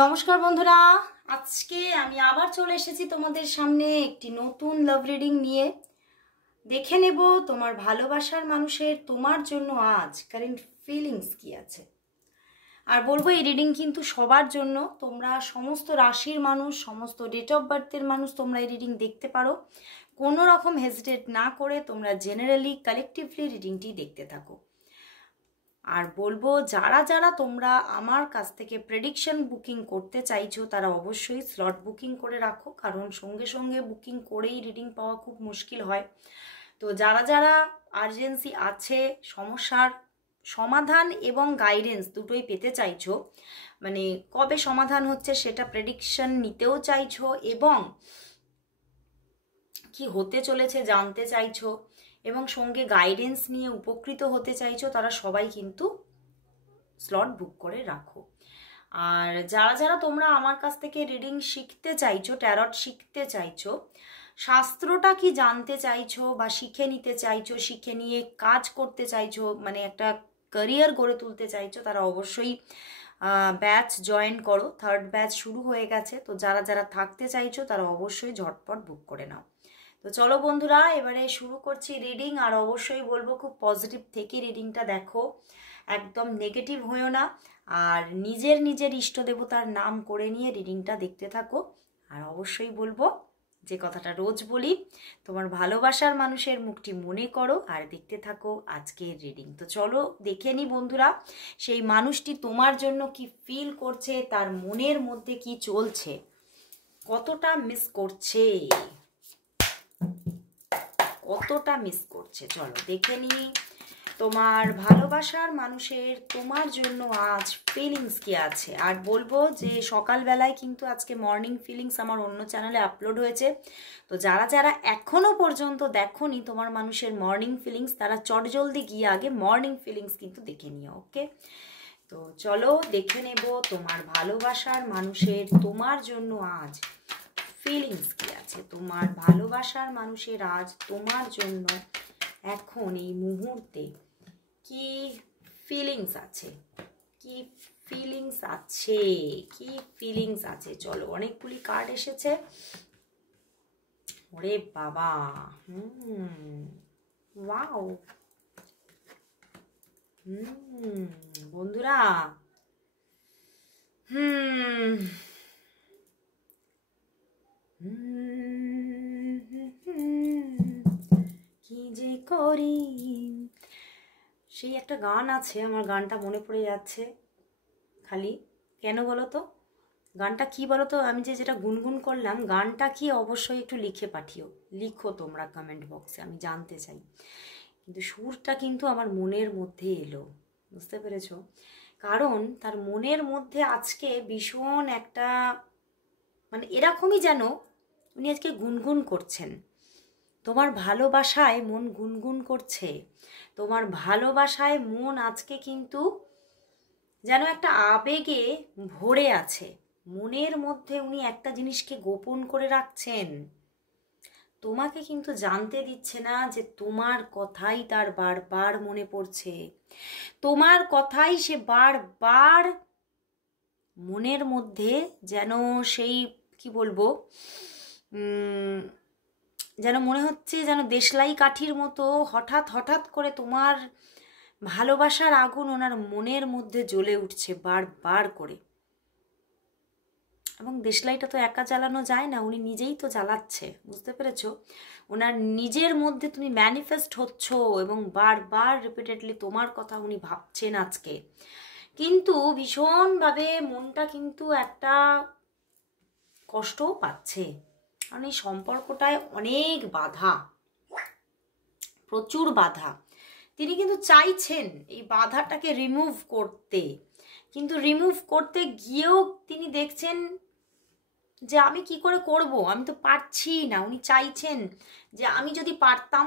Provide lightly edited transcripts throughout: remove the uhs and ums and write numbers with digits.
নমস্কার বন্ধুরা, আজকে আমি আবার চলে এসেছি তোমাদের সামনে একটি নতুন লাভ রিডিং নিয়ে। দেখে নেব তোমার ভালোবাসার মানুষের তোমার জন্য আজ কারেন্ট ফিলিংস কি আছে। আর বলবো এই রিডিং কিন্তু সবার জন্য, তোমরা সমস্ত রাশির মানুষ, সমস্ত ডেট অফ বার্থের মানুষ তোমরা এই রিডিং দেখতে পারো। কোনো রকম হেজিটেট না করে তোমরা জেনারেলি কালেকটিভলি রিডিংটি দেখতে থাকো। আর বলবো যারা যারা তোমরা আমার কাছ থেকে প্রেডিকশন বুকিং করতে চাইছো তারা অবশ্যই স্লট বুকিং করে রাখো, কারণ সঙ্গে সঙ্গে বুকিং করেই রিডিং পাওয়া খুব মুশকিল হয়। তো যারা যারা আর্জেন্সি আছে, সমস্যার সমাধান এবং গাইডেন্স দুটোই পেতে চাইছো, মানে কবে সমাধান হচ্ছে সেটা প্রেডিকশন নিতেও চাইছো এবং কি হতে চলেছে জানতে চাইছো এবং সঙ্গে গাইডেন্স নিয়ে উপকৃত হতে চাইছো, তারা সবাই কিন্তু স্লট বুক করে রাখো। আর যারা যারা তোমরা আমার কাছ থেকে রিডিং শিখতে চাইছো, ট্যারট শিখতে চাইছো, শাস্ত্রটা কি জানতে চাইছো বা শিখে নিতে চাইছো, শিখে নিয়ে কাজ করতে চাইছো, মানে একটা ক্যারিয়ার গড়ে তুলতে চাইছো, তারা অবশ্যই ব্যাচ জয়েন করো। 3rd ব্যাচ শুরু হয়ে গেছে। তো যারা যারা থাকতে চাইছো তারা অবশ্যই ঝটপট বুক করে নাও। তো চলো বন্ধুরা, এবারে শুরু করছি রিডিং। আর অবশ্যই বলবো খুব পজিটিভ থেকে রিডিংটা দেখো, একদম নেগেটিভ হয়েও না। আর নিজের নিজের ইষ্ট দেবতার নাম করে নিয়ে রিডিংটা দেখতে থাকো। আর অবশ্যই বলবো যে কথাটা রোজ বলি, তোমার ভালোবাসার মানুষের মুখটি মনে করো আর দেখতে থাকো আজকের রিডিং। তো চলো দেখে নি বন্ধুরা, সেই মানুষটি তোমার জন্য কি ফিল করছে, তার মনের মধ্যে কি চলছে, কতটা মিস করছে, কতটা মিস করছে। চলো দেখে নি তোমার ভালোবাসার মানুষের তোমার জন্য আজ ফিলিংস কি আছে। আর বলবো যে সকালবেলায় কিন্তু আজকে মর্নিং ফিলিংস আমার অন্য চ্যানেলে আপলোড হয়েছে। তো যারা যারা এখনো পর্যন্ত দেখোনি তোমার মানুষের মর্নিং ফিলিংস, তারা চটজলদি গিয়ে আগে মর্নিং ফিলিংস কিন্তু দেখে নিও। ওকে, তো চলো দেখে নেব তোমার ভালোবাসার মানুষের তোমার জন্য আজ ফিলিংস কি আছে। তোমার ভালোবাসার মানুষের আজ তোমার জন্য এখন এই মুহূর্তে কি ফিলিংস আছে, কি ফিলিংস আছে, কি ফিলিংস আছে। চলো, অনেকগুলি কার্ড এসেছে। ওরে বাবা, ওয়াও, বন্ধুরা, কি যে করি। সেই একটা গান আছে, আমার গানটা মনে পড়ে যাচ্ছে খালি, কেন বলো তো, গানটা কি বলো তো, আমি যেটা গুনগুন করলাম গানটা কি অবশ্যই একটু লিখে পাঠিও, লিখো তোমরা কমেন্ট বক্সে, আমি জানতে চাই। কিন্তু সুরটা কিন্তু আমার মনের মধ্যে এলো, বুঝতে পেরেছো? কারণ তার মনের মধ্যে আজকে ভীষণ একটা, মানে এরকমই যেন উনি আজকে গুনগুন করছেন। তোমার ভালোবাসায় মন গুনগুন করছে, তোমার ভালোবাসায় মন আজকে কিন্তু যেন একটা আবেগে ভরে আছে। মনের মধ্যে উনি একটা জিনিসকে গোপন করে রাখছেন, তোমাকে কিন্তু জানতে দিচ্ছে না যে তোমার কথাই তার বারবার মনে পড়ছে, তোমার কথাই সে বারবার মনের মধ্যে যেন সেই কি বলবো, যেন মনে হচ্ছে যেন দেশলাই কাঠির মতো হঠাৎ হঠাৎ করে তোমার ভালোবাসার আগুন ওনার মনের মধ্যে জ্বলে উঠছে বারবার করে। এবং দেশলাইটা তো একা জ্বালানো যায় না, উনি নিজেই তো জ্বালাচ্ছে, বুঝতে পেরেছো? ওনার নিজের মধ্যে তুমি ম্যানিফেস্ট হচ্ছ এবং বারবার রিপিটেডলি তোমার কথা উনি ভাবছেন আজকে। কিন্তু ভীষণভাবে মনটা কিন্তু একটা কষ্টও পাচ্ছে, কারণ এই সম্পর্কটায় অনেক বাধা, প্রচুর বাধা। তিনি কিন্তু চাইছেন এই বাধাটাকে রিমুভ করতে, কিন্তু রিমুভ করতে গিয়েও তিনি দেখছেন যে আমি কি করে করব, আমি তো পারছি না। উনি চাইছেন যে আমি যদি পারতাম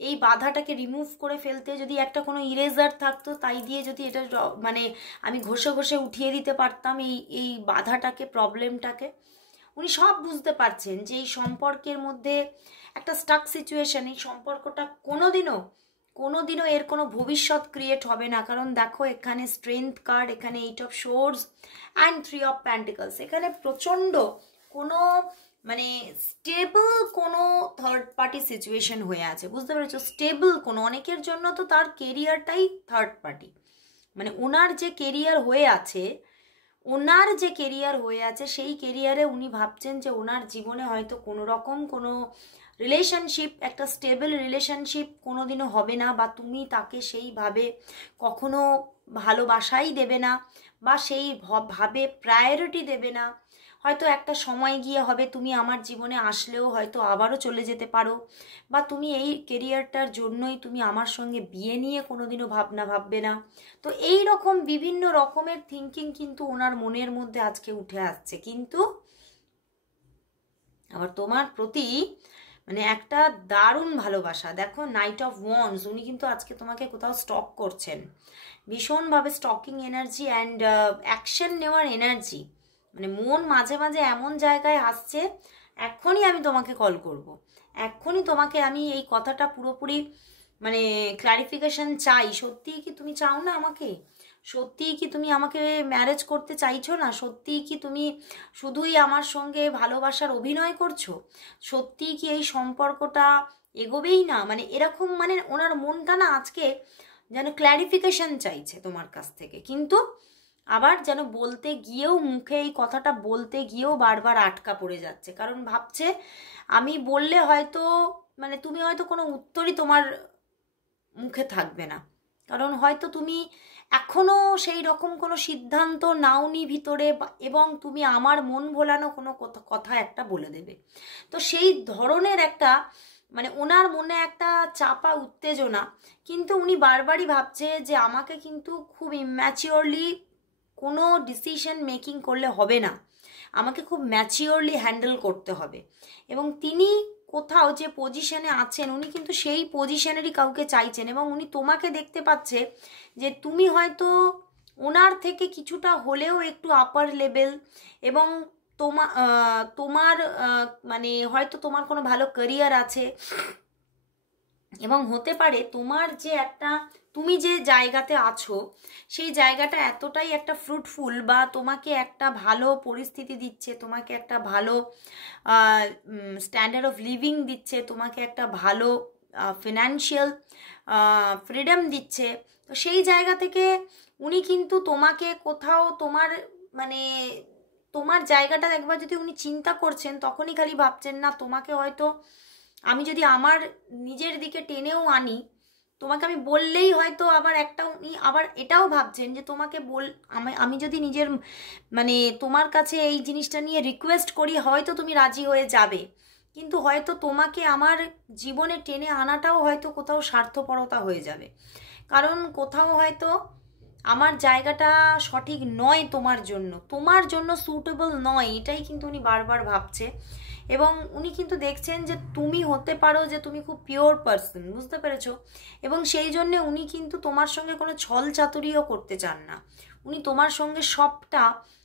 এই বাধাটাকে রিমুভ করে ফেলতে, যদি একটা কোনো ইরেজার থাকতো তাই দিয়ে যদি এটা মানে আমি ঘষে ঘষে উঠিয়ে দিতে পারতাম এই বাধাটাকে, প্রবলেমটাকে। উনি সব বুঝতে পারছেন যে এই সম্পর্কের মধ্যে একটা স্টাক সিচুয়েশন, এই সম্পর্কটা কোনোদিনও কোনোদিনও এর কোনো ভবিষ্যৎ ক্রিয়েট হবে না। কারণ দেখো এখানে স্ট্রেংথ কার্ড, এখানে 8 of swords and 3 of pentacles. এখানে প্রচণ্ড কোনো মানে স্টেবল কোনো থার্ড পার্টি সিচুয়েশন হয়ে আছে, বুঝতে পেরেছো? স্টেবল কোনো, অনেকের জন্য তো তার কেরিয়ারটাই থার্ড পার্টি, মানে ওনার যে কেরিয়ার হয়ে আছে, সেই কেরিয়ারে উনি ভাবছেন যে ওনার জীবনে হয়তো কোনো রকম কোনো রিলেশনশিপ, একটা স্টেবল রিলেশনশিপ কোনোদিনও হবে না, বা তুমি তাকে সেইভাবে কখনো ভালোবাসাই দেবে না, বা সেই ভাবে প্রায়োরিটি দেবে না। হয়তো একটা সময় গিয়ে হবে তুমি আমার জীবনে আসলেও হয়তো আবারও চলে যেতে পারো, বা তুমি এই কেরিয়ারটার জন্যই তুমি আমার সঙ্গে বিয়ে নিয়ে কোনোদিনও ভাববে না। তো এই রকম বিভিন্ন রকমের থিঙ্কিং কিন্তু ওনার মনের মধ্যে আজকে উঠে আসছে। কিন্তু আবার তোমার প্রতি মানে একটা দারুণ ভালোবাসা। দেখো নাইট অফ ওয়ান্ডস, উনি কিন্তু আজকে তোমাকে কোথাও স্টক করছেন, ভীষণভাবে স্টকিং এনার্জি অ্যান্ড অ্যাকশন নেওয়ার এনার্জি। মানে মন মাঝে মাঝে এমন জায়গায় আসছে, এখনই আমি তোমাকে কল করব, এখনই তোমাকে আমি এই কথাটা পুরোপুরি মানে ক্লারিফিকেশন চাই। সত্যিই কি তুমি চাও না আমাকে? সত্যিই কি তুমি আমাকে ম্যারেজ করতে চাইছো না? সত্যিই কি তুমি শুধুই আমার সঙ্গে ভালোবাসার অভিনয় করছো? সত্যিই কি এই সম্পর্কটা এগোবেই না? মানে এরকম, মানে ওনার মনটা না আজকে যেন ক্ল্যারিফিকেশন চাইছে তোমার কাছ থেকে, কিন্তু আবার যেন বলতে গিয়েও, মুখে এই কথাটা বলতে গিয়েও বারবার আটকা পড়ে যাচ্ছে। কারণ ভাবছে আমি বললে হয়তো মানে তুমি হয়তো কোনো উত্তরই তোমার মুখে থাকবে না, কারণ হয়তো তুমি এখনো সেই রকম কোনো সিদ্ধান্ত নাওনি ভিতরে, এবং তুমি আমার মন ভোলানো কোনো কথা একটা বলে দেবে। তো সেই ধরনের একটা মানে ওনার মনে একটা চাপা উত্তেজনা, কিন্তু উনি বারবারই ভাবছে যে আমাকে কিন্তু খুব ইম্যাচিওরলি কোনো ডিসিশন মেকিং করলে হবে না, আমাকে খুব ম্যাচিওরলি হ্যান্ডেল করতে হবে। এবং তিনি কোথাও যে পজিশনে আছেন, উনি কিন্তু সেই পজিশনেরই কাউকে চাইছেন, এবং উনি তোমাকে দেখতে পাচ্ছে যে তুমি হয়তো ওনার থেকে কিছুটা হলেও একটু আপার লেভেল, এবং তোমার মানে হয়তো তোমার কোনো ভালো ক্যারিয়ার আছে, এবং হতে পারে তোমার যে একটা তুমি যে জায়গাতে আছো সেই জায়গাটা এতটাই একটা ফ্রুটফুল, বা তোমাকে একটা ভালো পরিস্থিতি দিচ্ছে, তোমাকে একটা ভালো স্ট্যান্ডার্ড অফ লিভিং দিচ্ছে, তোমাকে একটা ভালো ফিনান্সিয়াল ফ্রিডম দিচ্ছে। তো সেই জায়গা থেকে উনি কিন্তু তোমাকে কোথাও তোমার মানে তোমার জায়গাটা একবার যদি উনি চিন্তা করছেন, তখনই খালি ভাবছেন না তোমাকে হয়তো আমি যদি আমার নিজের দিকে টেনেও আনি, তোমাকে আমি বললেই হয়তো আবার একটা উনি আবার এটাও ভাবছেন যে তোমাকে আমি যদি নিজের মানে তোমার কাছে এই জিনিসটা নিয়ে রিকোয়েস্ট করি হয়তো তুমি রাজি হয়ে যাবে, কিন্তু হয়তো তোমাকে আমার জীবনে টেনে আনাটাও হয়তো কোথাও স্বার্থপরতা হয়ে যাবে, কারণ কোথাও হয়তো আমার জায়গাটা সঠিক নয় তোমার জন্য সুটেবল নয়, এটাই কিন্তু উনি বারবার ভাবছে। এবং উনি কিন্তু দেখছেন যে তুমি হতে পারো যে তুমি খুব পিওর পারসন, বুঝতে পেরেছো? এবং সেই জন্য উনি কিন্তু তোমার সঙ্গে কোনো ছল চাতুরিও করতে চান না। উনি তোমার সঙ্গে সবটা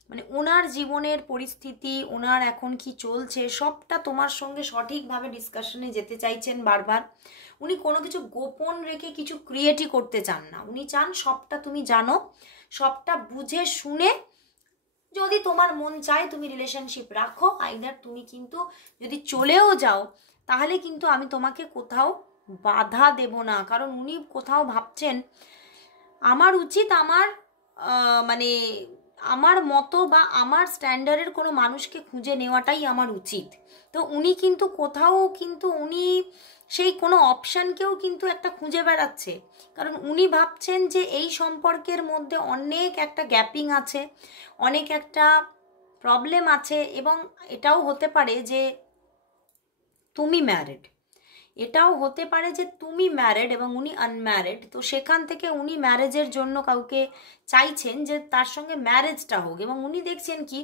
মানে ওনার জীবনের পরিস্থিতি, ওনার এখন কি চলছে সবটা তোমার সঙ্গে সঠিকভাবে ডিসকাশনে যেতে চাইছেন বারবার। উনি কোনো কিছু গোপন রেখে কিছু ক্রিয়েটই করতে চান না, উনি চান সবটা তুমি জানো, সবটা বুঝে শুনে যদি তোমার মন চায় তুমি রিলেশনশিপ রাখো, আইদার তুমি কিন্তু যদি চলেও যাও তাহলে কিন্তু আমি তোমাকে কোথাও বাধা দেব না। কারণ উনি কোথাও ভাবছেন আমার উচিত আমার মানে আমার মতো বা আমার স্ট্যান্ডার্ডের কোনো মানুষকে খুঁজে নেওয়াটাই আমার উচিত। তো উনি কিন্তু কোথাও কিন্তু উনি সেই কোনো অপশানকেও কিন্তু একটা খুঁজে বেড়াচ্ছে, কারণ উনি ভাবছেন যে এই সম্পর্কের মধ্যে অনেক একটা গ্যাপিং আছে, অনেক একটা প্রবলেম আছে, এবং এটাও হতে পারে যে তুমি ম্যারিড, এবং উনি আনম্যারিড। তো সেখান থেকে উনি ম্যারেজের জন্য কাউকে চাইছেন যে তার সঙ্গে ম্যারেজটা হোক, এবং উনি দেখছেন কি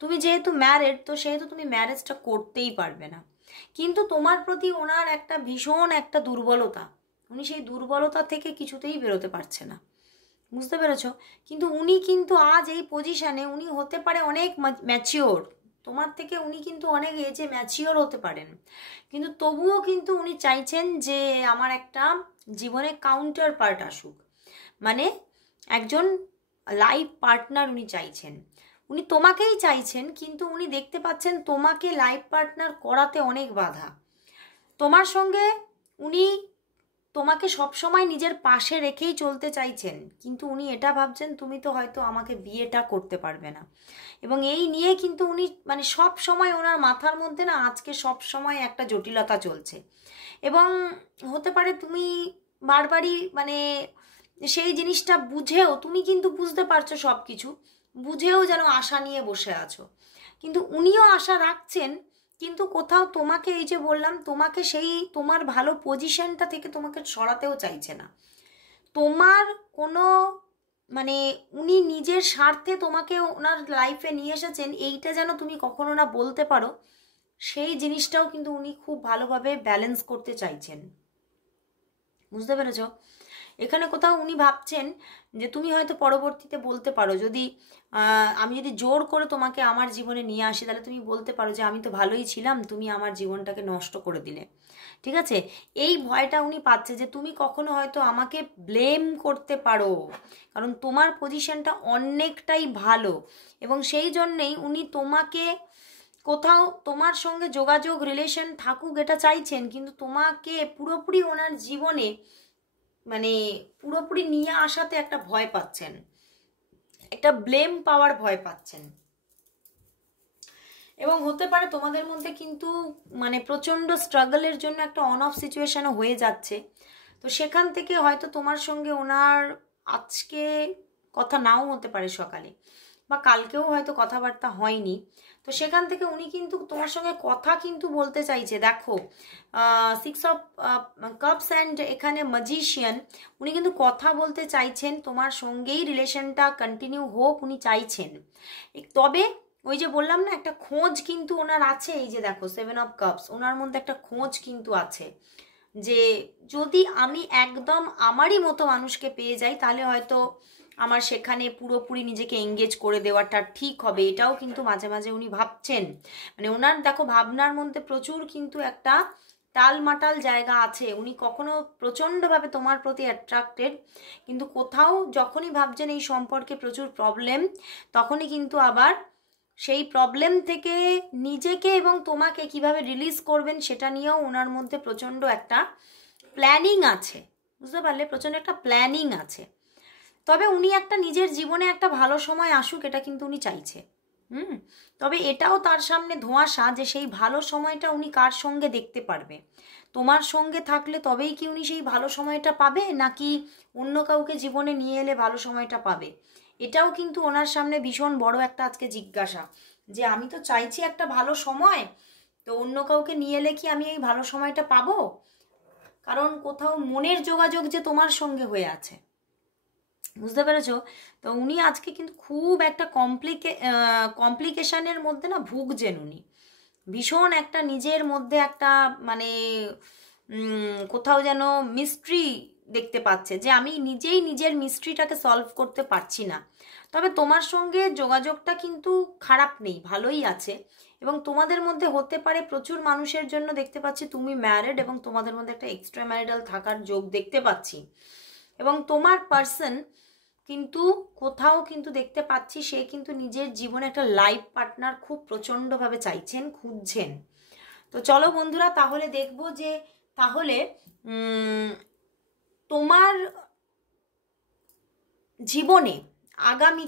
তুমি যেহেতু ম্যারিড তো সেহেতু তুমি ম্যারেজটা করতেই পারবে না, কিন্তু তোমার প্রতি ওনার একটা ভীষণ একটা দুর্বলতা, উনি সেই দুর্বলতা থেকে কিছুতেই বেরোতে পারছে না, বুঝতে পেরেছ? কিন্তু উনি কিন্তু আজ এই পজিশনে উনি হতে পারে অনেক ম্যাচিওর, তোমার থেকে উনি কিন্তু অনেক এজে ম্যাচিওর হতে পারেন, কিন্তু তবুও কিন্তু উনি চাইছেন যে আমার একটা জীবনে কাউন্টার পার্ট আসুক, মানে একজন লাইফ পার্টনার উনি চাইছেন। উনি তোমাকেই চাইছেন, কিন্তু উনি দেখতে পাচ্ছেন তোমাকে লাইফ পার্টনার করাতে অনেক বাধা। তোমার সঙ্গে উনি তোমাকে সবসময় নিজের পাশে রেখেই চলতে চাইছেন, কিন্তু উনি এটা ভাবছেন তুমি তো হয়তো আমাকে বিয়েটা করতে পারবে না। এবং এই নিয়ে কিন্তু উনি মানে সব সময় ওনার মাথার মধ্যে না আজকে সব সময় একটা জটিলতা চলছে। এবং হতে পারে তুমি বারবারই মানে সেই জিনিসটা বুঝেও, তুমি কিন্তু বুঝতে পারছো সব কিছু বুঝেও যেন আশা নিয়ে বসে আছো, কিন্তু উনিও আশা রাখছেন, কিন্তু কোথাও তোমাকে এই যে বললাম তোমাকে সেই তোমার ভালো পজিশনটা থেকে তোমাকে সরাতেও চাইছে না। তোমার কোনো মানে উনি নিজের স্বার্থে তোমাকে ওনার লাইফে নিয়ে এসেছেন, এইটা যেন তুমি কখনো না বলতে পারো, সেই জিনিসটাও কিন্তু উনি খুব ভালোভাবে ব্যালেন্স করতে চাইছেন। বুঝতে পেরেছ? এখানে কোথাও উনি ভাবছেন যে তুমি হয়তো পরবর্তীতে বলতে পারো, যদি আমি যদি জোর করে তোমাকে আমার জীবনে নিয়ে আসি, তাহলে তুমি বলতে পারো যে আমি তো ভালোই ছিলাম, তুমি আমার জীবনটাকে নষ্ট করে দিলে। ঠিক আছে? এই ভয়টা উনি পাচ্ছে যে তুমি কখনো হয়তো আমাকে ব্লেম করতে পারো, কারণ তোমার পজিশনটা অনেকটাই ভালো, এবং সেই জন্যেই উনি তোমাকে কোথাও তোমার সঙ্গে যোগাযোগ রিলেশন থাকুক এটা চাইছেন, কিন্তু তোমাকে পুরোপুরি ওনার জীবনে মানে পুরোপুরি নিয়ে আসাতে একটা ভয় পাচ্ছেন, একটা ব্লেম পাওয়ার ভয় পাচ্ছেন। এবং হতে পারে তোমাদের মধ্যে কিন্তু মানে প্রচণ্ড স্ট্রাগলের জন্য একটা অন অফ সিচুয়েশনও হয়ে যাচ্ছে, তো সেখান থেকে হয়তো তোমার সঙ্গে ওনার আজকে কথা নাও হতে পারে সকালে, বা কালকেও হয়তো কথাবার্তা হয়নি, তো সেখান থেকে উনি কিন্তু তোমার সঙ্গে কথা কিন্তু বলতে চাইছে। দেখো 6 অফ কাপস অ্যান্ড এখানে ম্যাজিশিয়ান, উনি কিন্তু কথা বলতে চাইছেন, তোমার সঙ্গেই রিলেশনটা কন্টিনিউ হোক উনি চাইছেন। তবে ওই যে বললাম না একটা খোঁজ কিন্তু ওনার আছে, এই যে দেখো 7 অফ কাপস, ওনার মধ্যে একটা খোঁজ কিন্তু আছে যে যদি আমি একদম আমারই মতো মানুষকে পেয়ে যাই তাহলে হয়তো আমার সেখানে পুরোপুরি নিজেকে এঙ্গেজ করে দেওয়াটা ঠিক হবে, এটাও কিন্তু মাঝে মাঝে উনি ভাবছেন। মানে ওনার দেখো ভাবনার মধ্যে প্রচুর কিন্তু একটা টালমাটাল জায়গা আছে, উনি কখনো প্রচণ্ডভাবে তোমার প্রতি অ্যাট্রাক্টেড, কিন্তু কোথাও যখনই ভাবছেন এই সম্পর্কে প্রচুর প্রবলেম, তখনই কিন্তু আবার সেই প্রবলেম থেকে নিজেকে এবং তোমাকে কিভাবে রিলিজ করবেন সেটা নিয়েও ওনার মধ্যে প্রচণ্ড একটা প্ল্যানিং আছে। বুঝতে পারলে? প্রচণ্ড একটা প্ল্যানিং আছে। তবে উনি একটা নিজের জীবনে একটা ভালো সময় আসুক এটা কিন্তু উনি চাইছে। তবে এটাও তার সামনে ধোঁয়াশা যে সেই ভালো সময়টা উনি কার সঙ্গে দেখতে পারবে। তোমার সঙ্গে থাকলে তবেই কি উনি সেই ভালো সময়টা পাবে, নাকি অন্য কাউকে জীবনে নিয়ে এলে ভালো সময়টা পাবে? এটাও কিন্তু ওনার সামনে ভীষণ বড় একটা আজকে জিজ্ঞাসা, যে আমি তো চাইছি একটা ভালো সময়, তো অন্য কাউকে নিয়ে এলে কি আমি এই ভালো সময়টা পাবো? কারণ কোথাও মনের যোগাযোগ যে তোমার সঙ্গে হয়ে আছে। বুঝতে পেরেছো? তো উনি আজকে কিন্তু খুব একটা কমপ্লিকেশনের মধ্যে না ভুগছেন। উনি ভীষণ একটা নিজের মধ্যে একটা মানে কোথাও যেন মিস্ট্রি দেখতে পাচ্ছে, যে আমি নিজেই নিজের মিস্ট্রিটাকে সলভ করতে পারছি না। তবে তোমার সঙ্গে যোগাযোগটা কিন্তু খারাপ নেই, ভালোই আছে, এবং তোমাদের মধ্যে হতে পারে প্রচুর মানুষের জন্য দেখতে পাচ্ছি তুমি ম্যারিড, এবং তোমাদের মধ্যে একটা এক্সট্রা ম্যারিটাল থাকার যোগ দেখতে পাচ্ছি। এবং তোমার পার্সন কিন্তু কোথাও কিন্তু দেখতে পাচ্ছি সে কিন্তু নিজের জীবনে একটা লাইফ পার্টনার খুব প্রচণ্ডভাবে চাইছেন, খুঁজছেন। তো চলো বন্ধুরা, তাহলে দেখবো যে তাহলে তোমার জীবনে আগামী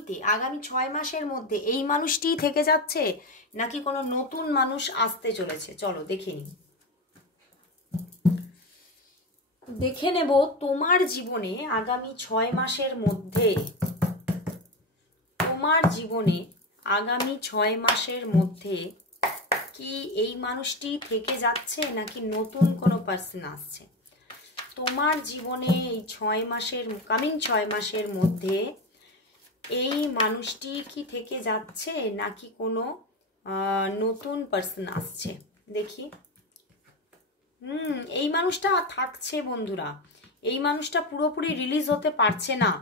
6 মাসের মধ্যে এই মানুষটিই থেকে যাচ্ছে, নাকি কোনো নতুন মানুষ আসতে চলেছে? চলো দেখে নেব তোমার জীবনে আগামী 6 মাসের মধ্যে, তোমার জীবনে আগামী 6 মাসের মধ্যে কি এই মানুষটি থেকে যাচ্ছে, নাকি নতুন কোনো পার্সন আসছে? তোমার জীবনে এই 6 মাসের কামিং 6 মাসের মধ্যে এই মানুষটি কি থেকে যাচ্ছে, নাকি কোনো নতুন পার্সন আসছে? দেখি। এই মানুষটা থাকছে বন্ধুরা, এই মানুষটা পুরোপুরি রিলিজ হতে পারছে না,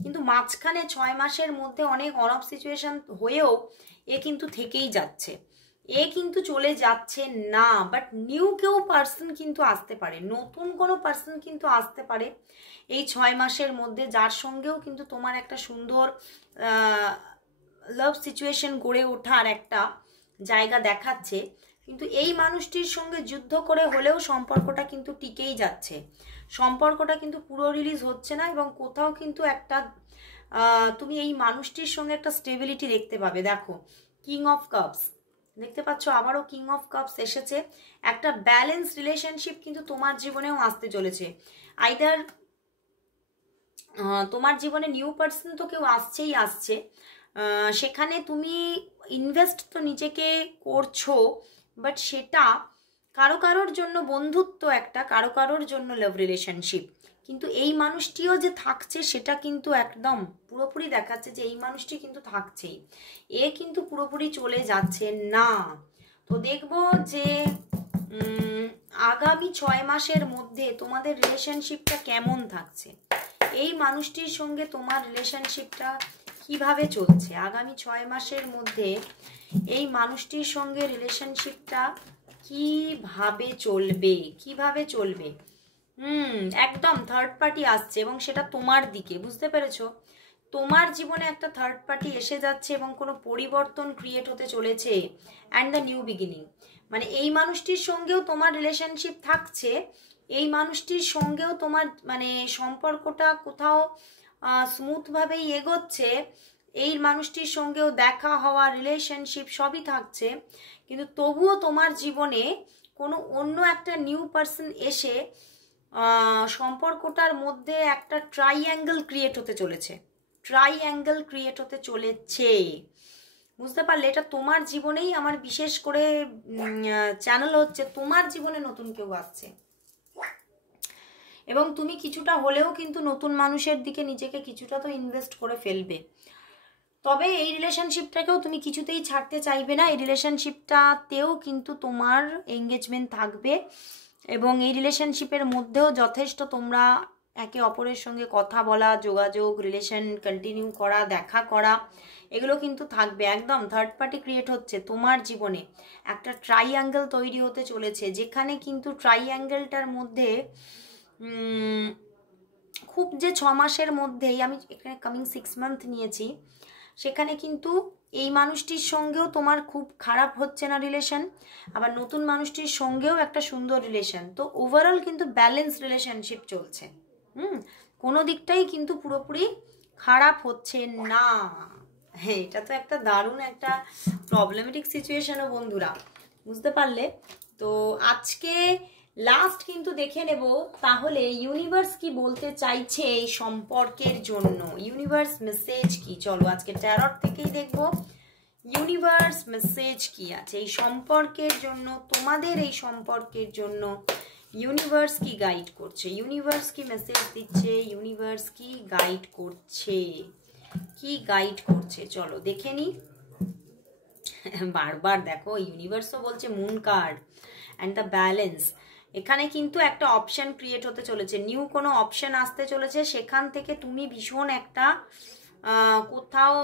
কিন্তু মাঝখানে 6 মাসের মধ্যে অনেক অন অফ সিচুয়েশন হয়েও এ কিন্তু থেকেই যাচ্ছে, এ কিন্তু চলে যাচ্ছে না। বাট নিউ কেউ পার্সন কিন্তু আসতে পারে, নতুন কোনো পার্সন কিন্তু আসতে পারে এই 6 মাসের মধ্যে, যার সঙ্গেও কিন্তু তোমার একটা সুন্দর লাভ সিচুয়েশন গড়ে ওঠার একটা জায়গা দেখাচ্ছে। কিন্তু এই মানুষটির সঙ্গে যুদ্ধ করে হলেও সম্পর্কটা কিন্তু টিকেই যাচ্ছে, সম্পর্কটা কিন্তু পুরো রিলিজ হচ্ছে না, এবং কোথাও কিন্তু একটা তুমি এই মানুষটির সঙ্গে একটা স্টেবিলিটি দেখতে পাবে। দেখো কিং অফ কাপস দেখতে পাচ্ছ, আবারও কিং অফ কাপস এসেছে। একটা ব্যালেন্স রিলেশনশিপ কিন্তু তোমার জীবনেও আসতে চলেছে। আইদার তোমার জীবনে নিউ পার্সন তো কেউ আসছেই আসছে, সেখানে তুমি ইনভেস্ট তো নিজেকে করছো, বাট সেটা কারো কারোর জন্য বন্ধুত্ব একটা, কারো কারোর জন্য লাভ রিলেশনশিপ। কিন্তু এই মানুষটিও যে থাকছে সেটা কিন্তু একদম পুরোপুরি দেখাচ্ছে যে এই মানুষটি কিন্তু থাকছেই, এ কিন্তু পুরোপুরি চলে যাচ্ছে না। তো দেখবো যে আগামী 6 মাসের মধ্যে তোমাদের রিলেশনশিপটা কেমন থাকছে, এই মানুষটির সঙ্গে তোমার রিলেশনশিপটা কিভাবে চলছে আগামী 6 মাসের মধ্যে, এই মানুষটির সঙ্গে রিলেশনশিপটা কিভাবে চলবে, কিভাবে চলবে। একদম থার্ড পার্টি আসছে এবং সেটা তোমার দিকে, বুঝতে পেরেছো? তোমার জীবনে একটা থার্ড পার্টি এসে যাচ্ছে এবং কোনো পরিবর্তন ক্রিয়েট হতে চলেছে, অ্যান্ড দ্য নিউ বিগিনিং। মানে এই মানুষটির সঙ্গেও তোমার রিলেশনশিপ থাকছে, এই মানুষটির সঙ্গেও তোমার মানে সম্পর্কটা কোথাও স্মুথভাবেই এগোচ্ছে, এই মানুষটির সঙ্গেও দেখা হওয়া রিলেশনশিপ সবই থাকছে। কিন্তু তবুও তোমার জীবনে কোনো অন্য একটা নিউ পার্সন এসে সম্পর্কটার মধ্যে একটা ট্রাইঅ্যাঙ্গেল ক্রিয়েট হতে চলেছে, ট্রাইঅ্যাঙ্গেল ক্রিয়েট হতে চলেছে, বুঝতে পারলে? এটা তোমার জীবনেই আমার বিশেষ করে চ্যানেল হচ্ছে, তোমার জীবনে নতুন কেউ আসছে এবং তুমি কিছুটা হলেও কিন্তু নতুন মানুষের দিকে নিজেকে কিছুটা তো ইনভেস্ট করে ফেলবে। তবে এই রিলেশনশিপটাকেও তুমি কিছুতেই ছাড়তে চাইবে না, এই রিলেশনশিপটাতেও কিন্তু তোমার এঙ্গেজমেন্ট থাকবে এবং এই রিলেশনশিপের মধ্যেও যথেষ্ট তোমরা একে অপরের সঙ্গে কথা বলা, যোগাযোগ, রিলেশন কন্টিনিউ করা, দেখা করা, এগুলো কিন্তু থাকবে। একদম থার্ড পার্টি ক্রিয়েট হচ্ছে তোমার জীবনে, একটা ট্রাইঅ্যাঙ্গেল তৈরি হতে চলেছে, যেখানে কিন্তু ট্রাইঅ্যাঙ্গেলটার মধ্যে খুব যে 6 মাসের মধ্যেই, আমি এখানে কামিং 6 মান্থ নিয়েছি, সেখানে কিন্তু এই মানুষটির সঙ্গেও তোমার খুব খারাপ হচ্ছে না রিলেশন, আবার নতুন মানুষটির সঙ্গেও একটা সুন্দর রিলেশন। তো ওভারঅল কিন্তু ব্যালেন্স রিলেশনশিপ চলছে, কোনো দিকটাই কিন্তু পুরোপুরি খারাপ হচ্ছে না। হ্যাঁ, এটা তো একটা দারুণ একটা প্রবলেমেটিক সিচুয়েশনও বন্ধুরা, বুঝতে পারলে? তো আজকে লাস্ট কিন্তু দেখে নেব তাহলে ইউনিভার্স কি বলতে চাইছে এই সম্পর্কের জন্য, ইউনিভার্স মেসেজ কি। চলো আজকে ট্যারট থেকেই দেখব ইউনিভার্স মেসেজ কি আছে এই সম্পর্কের জন্য, তোমাদের এই সম্পর্কের জন্য ইউনিভার্স কি গাইড করছে, ইউনিভার্স কি মেসেজ দিচ্ছে, ইউনিভার্স কি গাইড করছে, কি গাইড করছে। চলো দেখে নি। বারবার দেখো ইউনিভার্সও বলছে moon card and the balance. এখানে কিন্তু একটা অপশন ক্রিয়েট হতে চলেছে, নিউ কোনো অপশন আসতে চলেছে, সেখান থেকে তুমি ভীষণ একটা কোথাও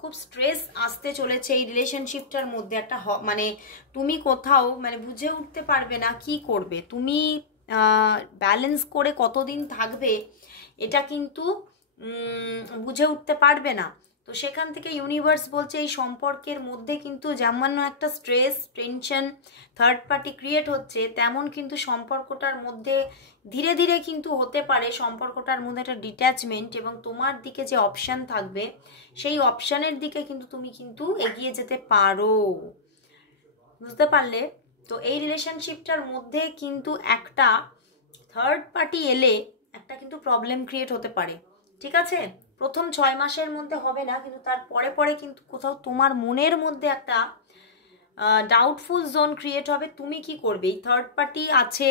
খুব স্ট্রেস আসতে চলেছে এই রিলেশনশিপটার মধ্যে। একটা মানে তুমি কোথাও মানে বুঝে উঠতে পারবে না কি করবে, তুমি ব্যালেন্স করে কতদিন থাকবে এটা কিন্তু বুঝে উঠতে পারবে না। তো সেখান থেকে ইউনিভার্স বলছে এই সম্পর্কের মধ্যে কিন্তু যেমন একটা stress, tension, third party create হচ্ছে, তেমন কিন্তু সম্পর্কটার মধ্যে ধীরে ধীরে কিন্তু হতে পারে সম্পর্কটার মধ্যে একটা ডিট্যাচমেন্ট, এবং তোমার দিকে যে অপশান থাকবে সেই অপশানের দিকে কিন্তু তুমি কিন্তু এগিয়ে যেতে পারো, বুঝতে পারলে? তো এই রিলেশনশিপটার মধ্যে কিন্তু একটা থার্ড পার্টি এলে একটা কিন্তু প্রবলেম ক্রিয়েট হতে পারে, ঠিক আছে? প্রথম 6 মাসের মধ্যে হবে না, কিন্তু তার পরে পরে কিন্তু কোথাও তোমার মনের মধ্যে একটা ডাউটফুল জোন ক্রিয়েট হবে। তুমি কি করবে, এই থার্ড পার্টি আছে,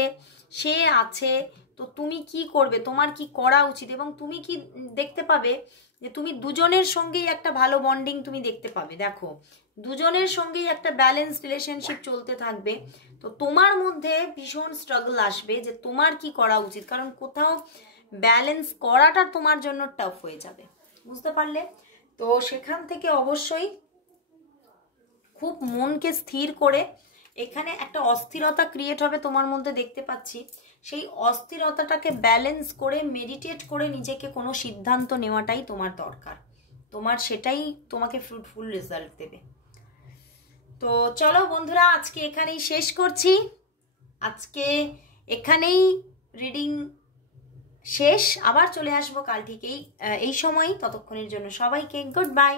সে আছে, তো তুমি কি করবে, তোমার কি করা উচিত, এবং তুমি কি দেখতে পাবে যে তুমি দুজনের সঙ্গেই একটা ভালো বন্ডিং তুমি দেখতে পাবে। দেখো দুজনের সঙ্গেই একটা ব্যালেন্স রিলেশনশিপ চলতে থাকবে, তো তোমার মধ্যে ভীষণ স্ট্রাগল আসবে যে তোমার কি করা উচিত, কারণ কোথাও ব্যালেন্স করাটা তোমার জন্য টাফ হয়ে যাবে, বুঝতে পারলে? তো সেখান থেকে অবশ্যই খুব মনকে স্থির করে, এখানে একটা অস্থিরতা ক্রিয়েট হবে তোমার মধ্যে দেখতে পাচ্ছি, সেই অস্থিরতাটাকে ব্যালেন্স করে মেডিটেট করে নিজেকে কোনো সিদ্ধান্ত নেওয়াটাই তোমার দরকার। তোমার সেটাই তোমাকে ফ্রুটফুল রেজাল্ট দেবে। তো চলো বন্ধুরা, আজকে এখানেই শেষ করছি। আজকে এখানেই রিডিং শেষ। আবার চলে আসবো কাল থেকেই এই সময়ই। ততক্ষণের জন্য সবাইকে গুড বাই।